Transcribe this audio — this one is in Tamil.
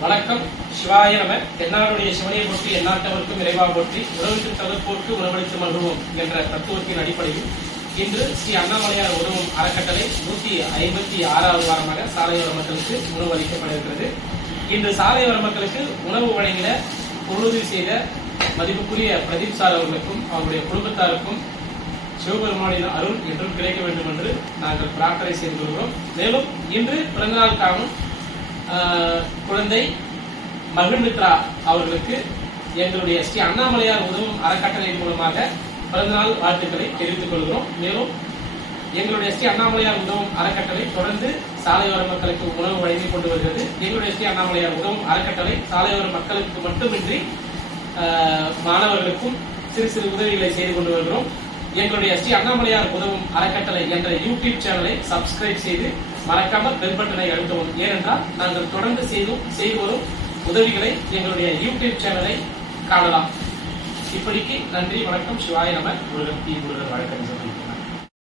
வணக்கம். சிவாய நம. தென்னாடுடைய சிவனையை போற்றி எந்நாட்டவருக்கும் இறைவா போற்றி உறவுக்கு தவிர்ப்போர்க்கு உணவளித்து மகிழ்வோம் என்ற தத்துவத்தின் அடிப்படையில் இன்று ஸ்ரீ அண்ணாமலையார் உதவும் அறக்கட்டளை 156வது வாரமாக சாலையோர மக்களுக்கு உணவு அளிக்கப்பட இருக்கிறது. இன்று சாலையோர மக்களுக்கு உணவு வழங்கின பொழுது செய்த மதிப்புக்குரிய பிரதீப் சார் அவர்களுக்கும் அவருடைய குடும்பத்தாருக்கும் சிவபெருமானின் அருள் என்றும் கிடைக்க வேண்டும் என்று நாங்கள் பிரார்த்தனை செய்து கொள்கிறோம். மேலும் இன்று பிறந்தநாள் காணும் குழந்தை மகிழ்மித்ரா அவர்களுக்கு எங்களுடைய ஸ்ரீ அண்ணாமலையார் உதவும் அறக்கட்டளையின் மூலமாக பிறந்தநாள் வாழ்த்துக்களை தெரிவித்துக் கொள்கிறோம். மேலும் எங்களுடைய ஸ்ரீ அண்ணாமலையார் உதவும் அறக்கட்டளை தொடர்ந்து சாலையோர மக்களுக்கு உணவு வழங்கி கொண்டு வருகிறது. எங்களுடைய ஸ்ரீ அண்ணாமலையார் உதவும் அறக்கட்டளை சாலையோர மக்களுக்கு மட்டுமின்றி மாணவர்களுக்கும் சிறு சிறு உதவிகளை செய்து கொண்டு வருகிறோம். எங்களுடைய ஸ்ரீ அண்ணாமலையார் உதவும் அறக்கட்டளை என்ற யூடியூப் சேனலை சப்ஸ்கிரைப் செய்து மறக்காமல் பெல் பட்டனை அழுத்தவும். ஏனென்றால் நாங்கள் தொடர்ந்து செய்து வரும் உதவிகளை எங்களுடைய யூடியூப் சேனலை காணலாம். இப்படிக்கு நன்றி, வணக்கம். சிவாய நம. முருகன் முருகன் வழக்கம்.